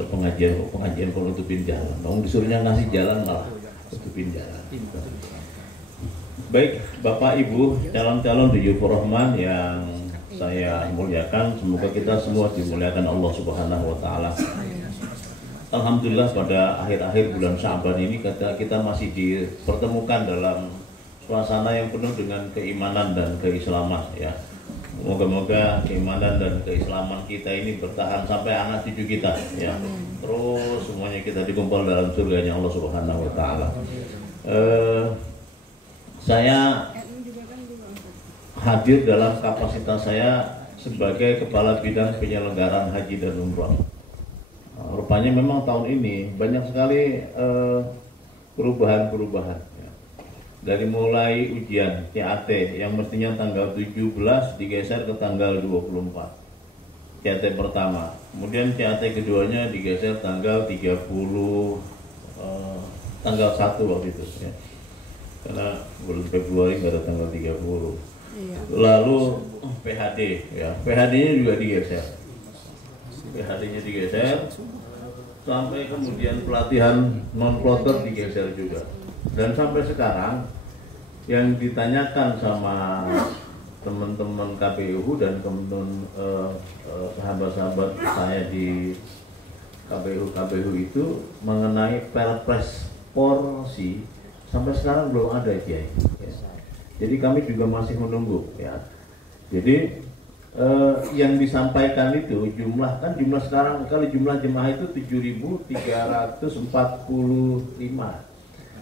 pengajian kok nutupin jalan. Dong disuruhnya ngasih jalan malah nutupin jalan. Baik, Bapak Ibu calon-calon Diyufur Rahman yang saya muliakan, semoga kita semua dimuliakan Allah Subhanahu wa taala. Alhamdulillah pada akhir-akhir bulan Sya'ban ini kita masih dipertemukan dalam suasana yang penuh dengan keimanan dan keislaman ya. Moga-moga keimanan dan keislaman kita ini bertahan sampai anak cucu kita ya. Terus semuanya kita dikumpul dalam surganya Allah Subhanahu wa taala. Saya hadir dalam kapasitas saya sebagai Kepala Bidang Penyelenggaraan Haji dan Umrah. Rupanya memang tahun ini banyak sekali perubahan-perubahan ya. Dari mulai ujian CAT yang mestinya tanggal 17 digeser ke tanggal 24 CAT pertama, kemudian CAT keduanya digeser tanggal 30 tanggal 1 waktu itu ya. Karena bulan Februari nggak ada tanggal 30 iya. Lalu PHD ya, PHD-nya juga digeser, PHD-nya digeser sampai kemudian pelatihan non-plotter digeser juga. Dan sampai sekarang yang ditanyakan sama teman-teman KPU dan teman-teman sahabat-sahabat saya di KPU itu mengenai perpres porsi sampai sekarang belum ada ya. Jadi kami juga masih menunggu ya. Jadi yang disampaikan itu jumlah sekarang kali jumlah jemaah itu 7.345.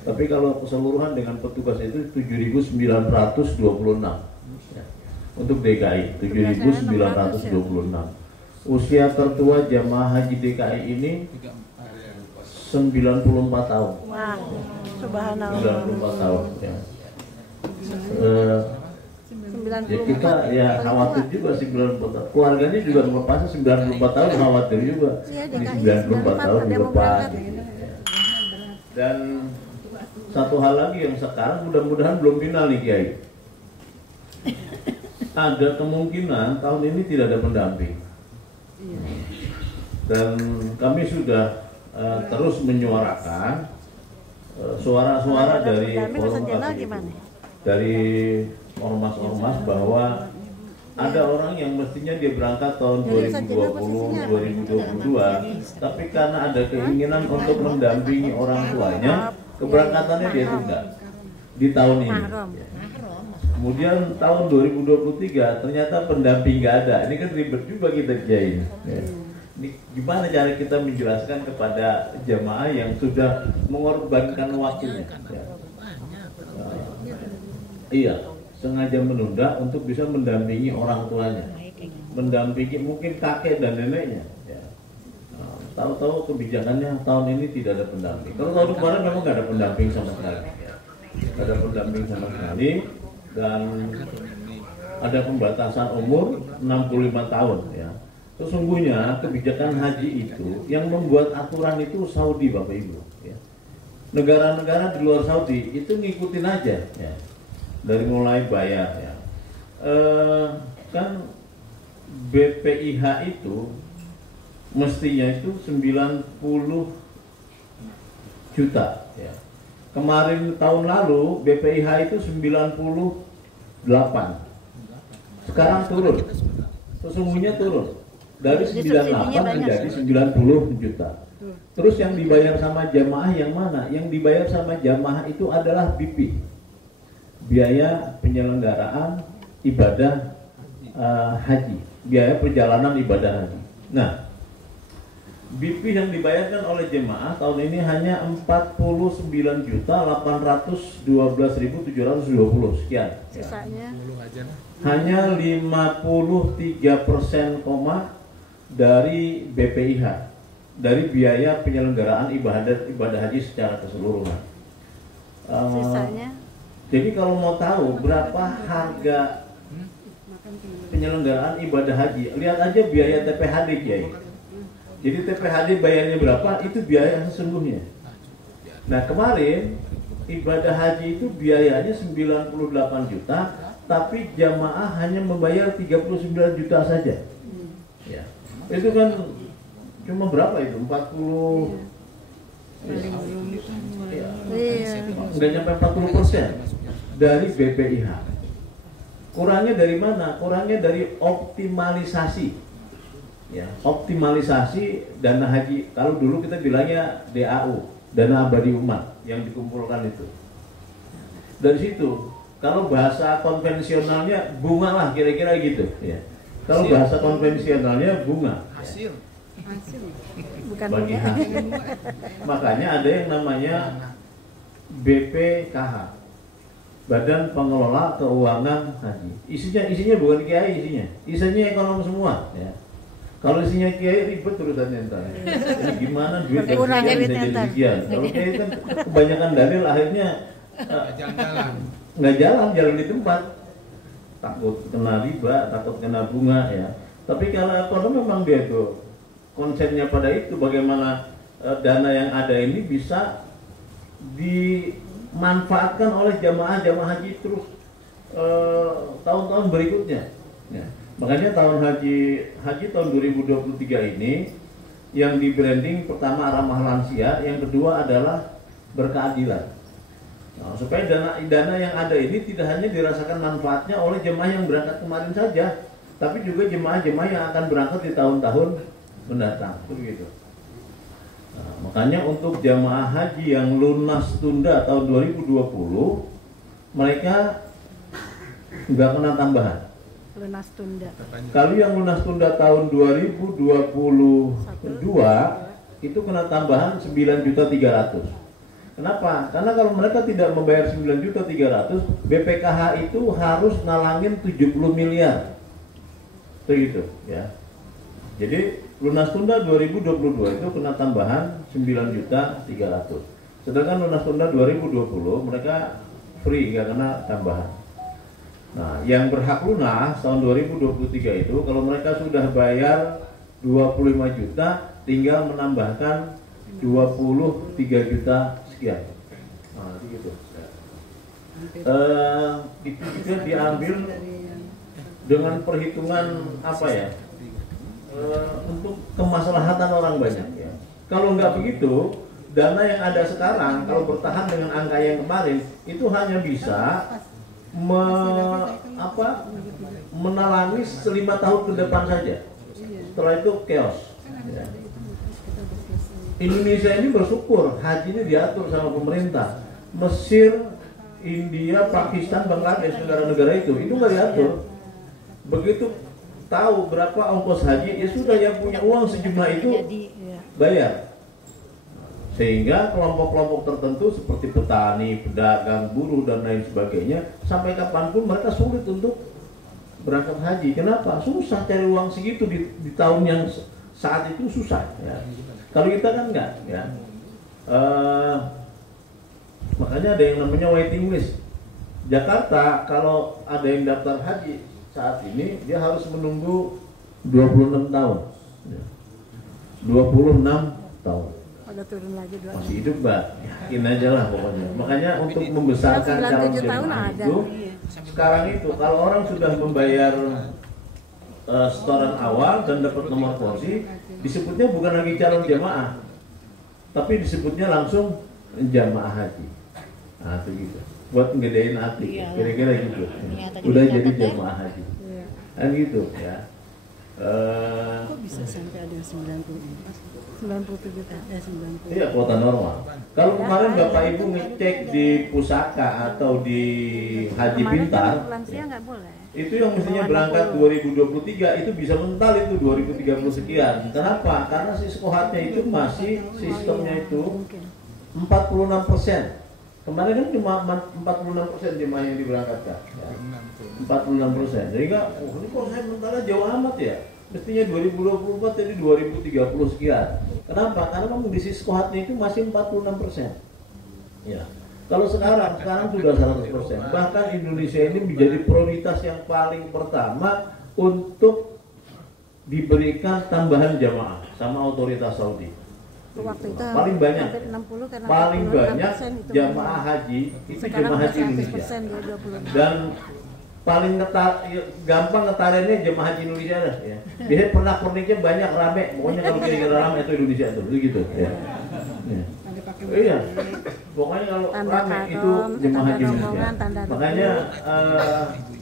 Tapi kalau keseluruhan dengan petugas itu 7.926 ya. Untuk DKI 7.926. Usia tertua jamaah haji DKI ini 94 tahun. Wah, subhanallah. 94 tahun ya. Ya kita ya khawatir juga 94 tahun. Keluarganya juga melepasnya 94 tahun khawatir juga. Ini 94 tahun dilepas. Dan satu hal lagi yang sekarang mudah-mudahan belum final nih Kiai. Ada kemungkinan tahun ini tidak ada pendamping. Dan kami sudah terus menyuarakan suara-suara dari ormas-ormas bahwa ada orang yang mestinya dia berangkat tahun 2020, 2022, tapi karena ada keinginan untuk mendampingi orang tuanya, keberangkatannya dia tunda di tahun ini. Kemudian tahun 2023 ternyata pendamping nggak ada. Ini kan ribet juga kita Kiai. Ini gimana cara kita menjelaskan kepada jamaah yang sudah mengorbankan waktunya? Ya. Iya, sengaja menunda untuk bisa mendampingi orang tuanya, mendampingi mungkin kakek dan neneknya. Ya. Tahu-tahu kebijakannya tahun ini tidak ada pendamping. Kalau tahun kemarin memang nggak ada pendamping sama sekali, nggak ada pendamping sama sekali, dan ada pembatasan umur 65 tahun. Ya. Sesungguhnya kebijakan haji itu yang membuat aturan itu Saudi, Bapak Ibu. Ya. Negara-negara di luar Saudi itu ngikutin aja. Ya. Dari mulai bayar ya, kan BPIH itu mestinya itu 90 juta ya. Kemarin tahun lalu BPIH itu 98, sekarang turun, sesungguhnya turun dari 98 menjadi 90 juta. Terus yang dibayar sama jamaah yang mana? Yang dibayar sama jamaah itu adalah BP, biaya penyelenggaraan ibadah haji, biaya perjalanan ibadah haji. Nah, BP yang dibayarkan oleh jemaah tahun ini hanya 49.812.720 sekian. Sisanya hanya 53% dari BPIH, dari biaya penyelenggaraan ibadah haji secara keseluruhan. Sisanya. Jadi kalau mau tahu berapa harga penyelenggaraan ibadah haji, lihat aja biaya TPHD Kiai. Jadi TPHD bayarnya berapa, itu biaya sesungguhnya. Nah kemarin ibadah haji itu biayanya 98 juta, tapi jamaah hanya membayar 39 juta saja. Ya. Itu kan cuma berapa itu? 40. Iya. Nggak nyampe 40% dari BPIH. Kurangnya dari mana? Kurangnya dari optimalisasi. Ya, optimalisasi dana haji. Kalau dulu kita bilangnya DAU, dana abadi umat yang dikumpulkan itu. Dari situ, kalau bahasa konvensionalnya bunga lah kira-kira gitu. Ya. Kalau bahasa konvensionalnya bunga. Hasil. Bukan Bagi bunga. hasil. Makanya ada yang namanya BPKH, Badan Pengelola Keuangan Haji. Isinya bukan kiai, isinya ekonom semua. Ya. Kalau isinya kiai ribet urusannya entar. Ini gimana duit dari Kurang sekian bisa duitnya jadi entar. sekian. Kalau kiai kan kebanyakan dalil akhirnya Jalan-jalan. nggak jalan di tempat. Takut kena riba, takut kena bunga ya. Tapi kalau ekonom memang dia tuh konsepnya pada itu bagaimana dana yang ada ini bisa dimanfaatkan oleh jamaah haji terus tahun-tahun berikutnya. Ya. Makanya tahun haji tahun 2023 ini yang di branding pertama ramah lansia, yang kedua adalah berkeadilan. Nah, supaya dana yang ada ini tidak hanya dirasakan manfaatnya oleh jemaah yang berangkat kemarin saja, tapi juga jemaah-jemaah yang akan berangkat di tahun-tahun mendatang. Begitu. Nah, makanya untuk jamaah haji yang lunas tunda tahun 2020, mereka nggak kena tambahan. Lunas tunda. Kalau yang lunas tunda tahun 2022 itu kena tambahan 9.300.000. Kenapa? Karena kalau mereka tidak membayar 9.300.000, BPKH itu harus nalangin 70 miliar. Begitu ya. Jadi lunas tunda 2022 itu kena tambahan 9.300.000. Sedangkan lunas tunda 2020 mereka free, nggak kena tambahan. Nah, yang berhak lunas tahun 2023 itu kalau mereka sudah bayar 25 juta tinggal menambahkan 23 juta sekian. Nah, gitu. Itu juga diambil dengan perhitungan apa ya? Untuk kemaslahatan orang banyak ya. Kalau nggak begitu, dana yang ada sekarang kalau bertahan dengan angka yang kemarin itu hanya bisa menalangi 5 tahun ke depan saja. Setelah itu chaos. Ya. Indonesia ini bersyukur hajinya diatur sama pemerintah. Mesir, India, Pakistan, Bangladesh, negara-negara itu nggak diatur. Begitu tahu berapa ongkos haji, ya sudah yang punya uang sejumlah itu bayar. Sehingga kelompok-kelompok tertentu seperti petani, pedagang, buruh dan lain sebagainya sampai kapanpun mereka sulit untuk berangkat haji. Kenapa? Susah cari uang segitu di tahun yang saat itu susah. Ya. Kalau kita kan enggak. Ya. Makanya ada yang namanya waiting list. Jakarta kalau ada yang daftar haji saat ini dia harus menunggu 26 tahun. Ya. 26 tahun. Ada turun lagi 2 Masih hidup, Mbak. Yakin aja lah pokoknya. Makanya untuk membesarkan calon jemaah itu sekarang itu kalau orang sudah membayar setoran awal dan dapat nomor polisi, disebutnya bukan lagi calon jemaah, tapi disebutnya langsung jamaah haji. Nah, itu gitu. Buat ngedein hati, kira-kira gitu. Udah jadi jamaah haji. Kan gitu ya. Kok bisa sampai ada 97 juta? 90. Iya, kuota normal. Kalau kemarin Bapak Ibu ngecek di Pusaka atau di Haji Pintar, Lansia nggak boleh. itu yang mestinya berangkat 2023 itu bisa mental itu 2030 sekian. Kenapa? Karena si sekohatnya itu masih sistemnya itu 46%. Kemarin kan cuma 46% jemaah yang diberangkatkan. Ya. 46%. Jadi enggak, ini kok saya mentalnya jauh amat ya. Mestinya 2024 jadi 2030 sekian. Kenapa? Karena memang di sisi sekohatnya itu masih 46%. Ya. Kalau sekarang sudah 100%. Bahkan Indonesia ini menjadi prioritas yang paling pertama untuk diberikan tambahan jamaah sama otoritas Saudi. Waktu itu Paling banyak, 60 karena paling banyak 46% itu jamaah haji itu sekarang jamaah haji udah Indonesia. 100% dia 20. Dan paling gampang ngetarinnya jemaah haji Indonesia dah ya. Biasanya pernah perniknya banyak rame, pokoknya kalau kira-kira rame itu Indonesia tuh, gitu ya. Iya, pokoknya kalau rame itu jemaah haji Indonesia. Makanya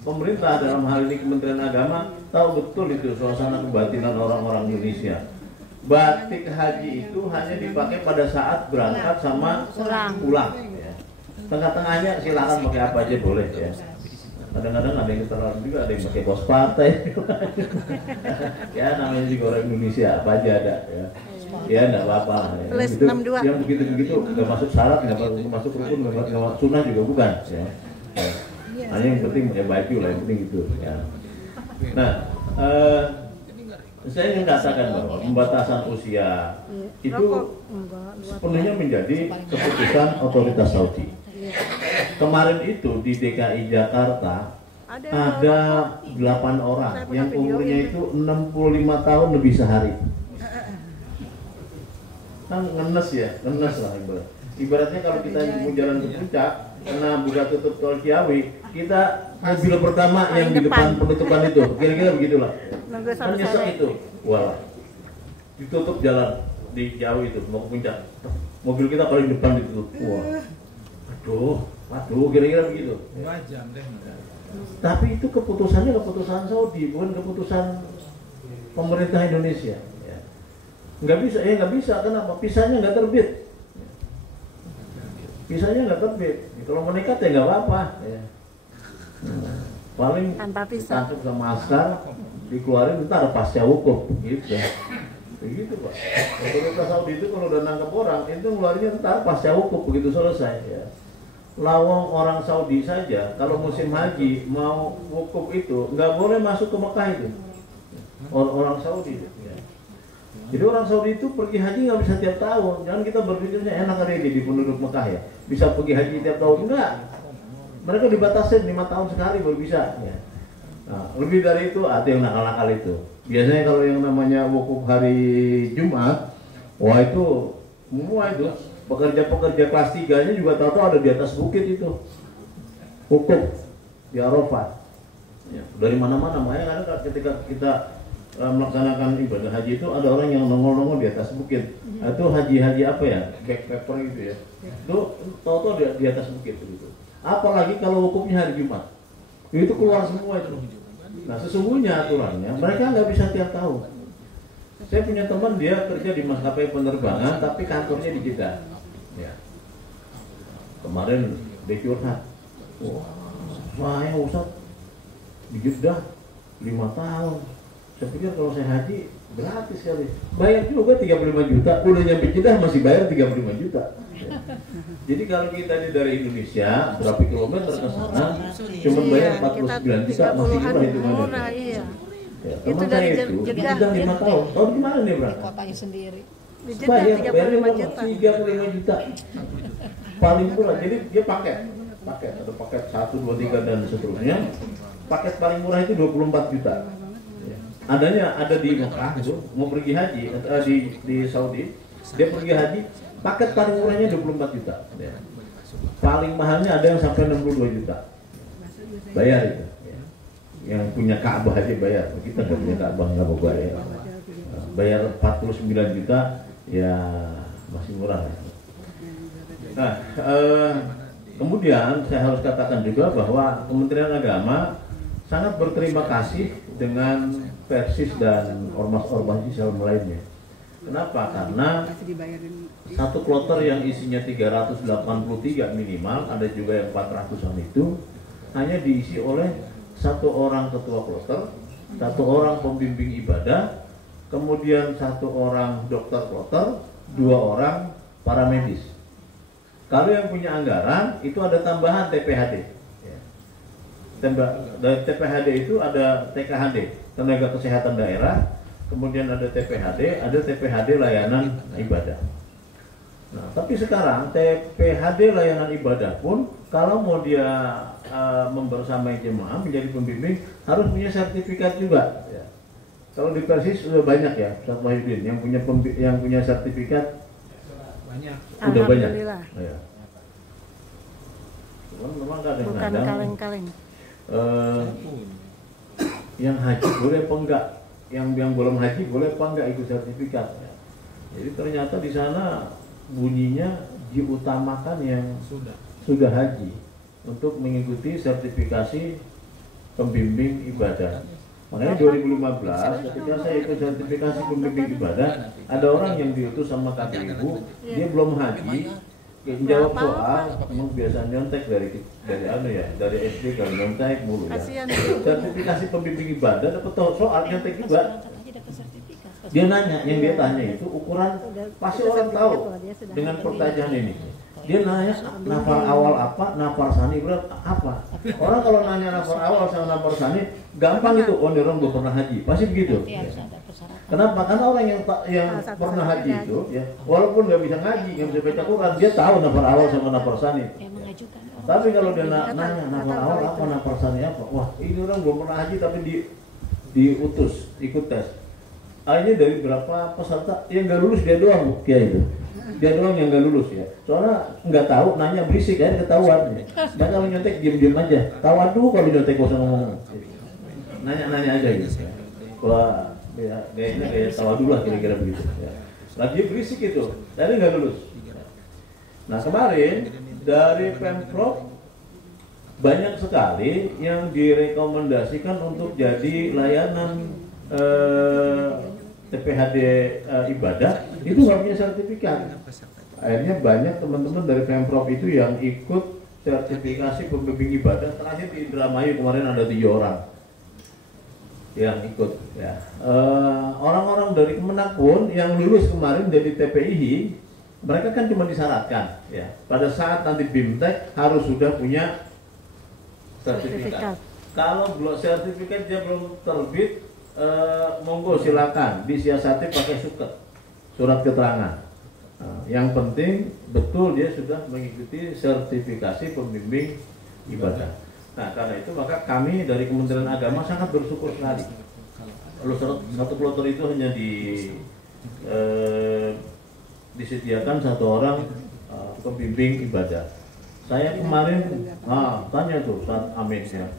pemerintah dalam hal ini Kementerian Agama tahu betul itu suasana kebatinan orang-orang Indonesia. Batik haji itu hanya dipakai pada saat berangkat sama pulang. Ya. Tengah-tengahnya silakan pakai apa aja boleh ya. Kadang-kadang ada yang keterlaluan juga, ada yang pakai kaos partai. Ya namanya juga orang Indonesia, apa aja ada ya. Ya enggak apa-apa ya. Itu, yang begitu-begitu nggak masuk syarat, nggak masuk rukun, nggak masuk sunnah juga bukan ya. Hanya yang penting pakai baju lah, yang penting itu ya. Nah, saya ingin katakan bahwa pembatasan usia itu sepenuhnya menjadi keputusan otoritas Saudi. Kemarin itu di DKI Jakarta ada 8 orang yang umurnya itu 65 tahun lebih sehari. Kan ngenes ya, ngenes lah ibarat. Ibaratnya kalau kita mau jalan ke puncak, kena buka tutup tol Ciawi, kita mobil pertama yang di depan penutupan itu, kira-kira begitulah. Kan nyesek itu, wah, ditutup jalan di Ciawi itu mau ke puncak, mobil kita paling depan ditutup, wah. Waduh, kira-kira begitu. 2 jam deh. Tapi itu keputusannya keputusan Saudi, bukan keputusan pemerintah Indonesia. Ya. Nggak bisa. Kenapa? Visanya nggak terbit. Visanya nggak terbit. Kalau menikah ya nggak apa-apa. Ya. Paling tangkap sama askar, dikeluarin ntar pasca hukum, gitu. Begitu Pak. Otoritas Saudi itu kalau udah nangkep orang, itu ngeluarinnya ntar pasca hukum, begitu selesai. Ya. Lawang orang Saudi saja kalau musim haji mau wukuf itu nggak boleh masuk ke Mekah itu orang Saudi ya. Jadi orang Saudi itu pergi haji nggak bisa tiap tahun. Jangan kita berpikirnya enak aja jadi penduduk Mekah ya bisa pergi haji tiap tahun, enggak. Mereka dibatasin 5 tahun sekali baru bisa ya. Nah, lebih dari itu ada yang nakal-nakal itu. Biasanya kalau yang namanya wukuf hari Jumat, wah itu semua itu pekerja-pekerja kelas 3-nya juga tahu-tahu ada di atas bukit itu wukuf di Arafah ya, dari mana-mana. Makanya kadang ketika kita melaksanakan ibadah haji itu ada orang yang nongol-nongol di atas bukit. Itu haji-haji apa ya, backpacker gitu ya, itu tahu-tahu di atas bukit gitu. Apalagi kalau wukufnya hari Jumat itu keluar semua itu. Nah sesungguhnya aturannya mereka nggak bisa tiap tahun. Saya punya teman dia kerja di maskapai penerbangan tapi kantornya di Jeddah. Ya. Kemarin dia curhat, saya Ustaz di Jeddah 5 tahun. Saya pikir kalau saya haji gratis kali. Bayar juga 35 juta, udah nyampe Jeddah masih bayar 35 juta. Ya. Jadi kalau kita dari Indonesia berapa kilometer ke sana, cuma bayar 49 juta masih murah hitungannya. Iya. Ya, itu dari Jeddah 5 tahun. Tahun gimana nih berangkat? Kotanya sendiri. Di Bayar 35 juta. 35 juta. Paling murah. Jadi dia paket. Ada paket 1, 2, 3 dan seterusnya. Paket paling murah itu 24 juta. Ya. Ada di Mekah itu, mau pergi haji di Saudi, dia pergi haji, paket paling murahnya 24 juta. Ya. Paling mahalnya ada yang sampai 62 juta. Bayar itu. Yang punya Ka'bah aja bayar, kita nggak punya Ka'bah nggak mau bayar. Bayar 49 juta ya masih murah. Nah, kemudian saya harus katakan juga bahwa Kementerian Agama sangat berterima kasih dengan Persis dan ormas-ormas Islam lainnya. Kenapa? Karena satu kloter yang isinya 383 minimal, ada juga yang 400-an itu hanya diisi oleh 1 orang ketua kloter, 1 orang pembimbing ibadah, kemudian 1 orang dokter kloter, 2 orang paramedis. Kalau yang punya anggaran itu ada tambahan TPHD. Dari TPHD itu ada TKHD, tenaga kesehatan daerah, kemudian ada TPHD, ada TPHD layanan ibadah. Nah, tapi sekarang TPHD layanan ibadah pun kalau mau dia membersamai jemaah menjadi pembimbing harus punya sertifikat juga. Ya. Kalau di Persis sudah banyak ya, Ustaz Wahyudin yang punya sertifikat banyak. Udah banyak. Alhamdulillah. Ya. Cuman memang kadang-kadang Bukan kaleng-kaleng. yang haji boleh apa enggak, yang belum haji boleh apa enggak ikut sertifikat. Ya. Jadi ternyata di sana bunyinya diutamakan yang sudah haji untuk mengikuti sertifikasi pembimbing ibadah. Makanya 2015 ketika saya ikut sertifikasi pembimbing ibadah, ada orang yang diutus sama KPU, dia belum haji, jawab soal, memang biasa nyontek dari SD kalau nyontek mulu ya. Sertifikasi pembimbing ibadah dapat soal nyontek juga. Dia nanya, yang dia tanya itu ukuran, pasti orang tahu dengan pertanyaan ini. Dia nanya nafar awal apa, nafar sani berapa apa. Orang kalau nanya nafar awal sama nafar sani gampang itu, oh orang belum pernah haji, pasti begitu. Kenapa? Karena orang yang pernah haji itu, ya, walaupun nggak bisa ngaji, nggak bisa baca Quran, dia tahu nafar awal sama nafar sani. Tapi kalau dia nanya nafar awal apa, nafar sani apa, wah ini orang belum pernah haji tapi diutus ikut tes. Akhirnya dari berapa peserta yang nggak lulus dia doang, Kiai itu. Dia doang yang nggak lulus ya. Soalnya nggak tahu, nanya berisik kan ketahuan. Ya. Dan kalau nyontek diam-diam aja. Tahu aduh kalau nyontek gak usah ngomong. Nanya aja gitu. Wah, ya, kayak tahu dulu lah kira-kira begitu. Ya. Nah dia berisik itu, tapi nggak lulus. Nah kemarin dari Pemprov banyak sekali yang direkomendasikan untuk jadi layanan TPHD ibadah itu nggak punya sertifikat. Akhirnya banyak teman-teman dari Pemprov itu yang ikut sertifikasi pembimbing ibadah. Terakhir di Indramayu kemarin ada 3 orang yang ikut. Ya. Orang-orang dari Kemenak pun yang lulus kemarin dari TPII, mereka kan cuma disyaratkan, ya. Pada saat nanti BIMTEK harus sudah punya sertifikat. Kalau belum sertifikat dia belum terbit, monggo silakan disiasati pakai surat keterangan. Yang penting betul dia sudah mengikuti sertifikasi pembimbing ibadah. Nah karena itu maka kami dari Kementerian Agama sangat bersyukur sekali. Satu kloter itu hanya disediakan 1 orang pembimbing ibadah. Saya kemarin tanya tuh saat amin ya.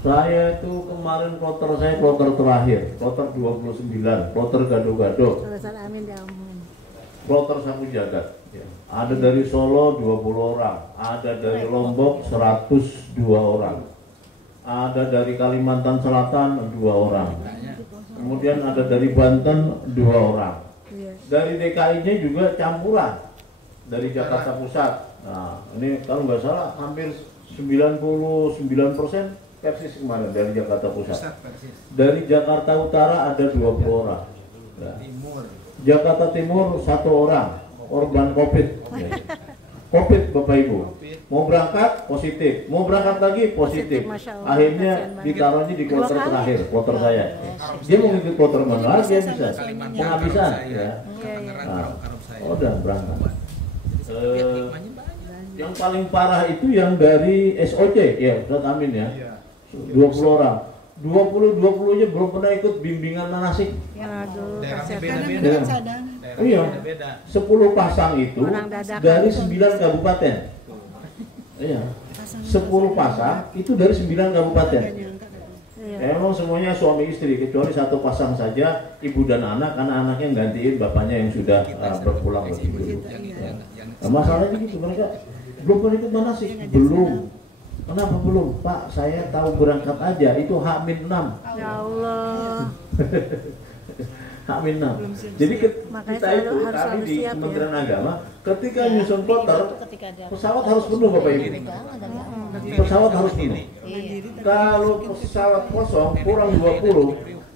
Saya itu kemarin kloter saya kloter terakhir, kloter 29, kloter gado-gado. Kloter sapu jagat. Ya. Ada dari Solo 20 orang, ada dari Lombok 102 orang. Ada dari Kalimantan Selatan 2 orang. Kemudian ada dari Banten 2 orang. Dari DKI-nya juga campuran. Dari Jakarta Pusat. Nah, ini kalau nggak salah hampir 99% Persis kemarin dari Jakarta Pusat. Dari Jakarta Utara ada 20 orang. Ya. Jakarta Timur 1 orang, korban COVID. Ya. COVID Bapak Ibu. Mau berangkat positif, mau berangkat lagi positif. Akhirnya ditaruhnya di kloter terakhir, kloter saya. Dia mau ikut kloter mana lagi ya bisa? Penghabisan. Ya. Nah, udah berangkat. Yang paling parah itu yang dari SOC, ya Ustaz Amin ya. 20 orang, 20-20-nya belum pernah ikut bimbingan manasik. Iya, 10 pasang itu dari 9 kabupaten. Iya, 10 pasang itu dari 9 kabupaten. Emang semuanya suami istri, kecuali 1 pasang saja ibu dan anak, karena anaknya gantiin bapaknya yang sudah berpulang lebih dulu. Nah, masalahnya gitu, mereka belum pernah ikut manasik, belum. Kenapa belum? Pak, saya tahu berangkat aja, itu H-6. Ya Allah. H-6. Jadi kita itu, kami di Kementerian Agama, ketika nyusun kloter, pesawat harus penuh Bapak Ibu. Pesawat harus penuh. Kalau pesawat kosong, kurang 20,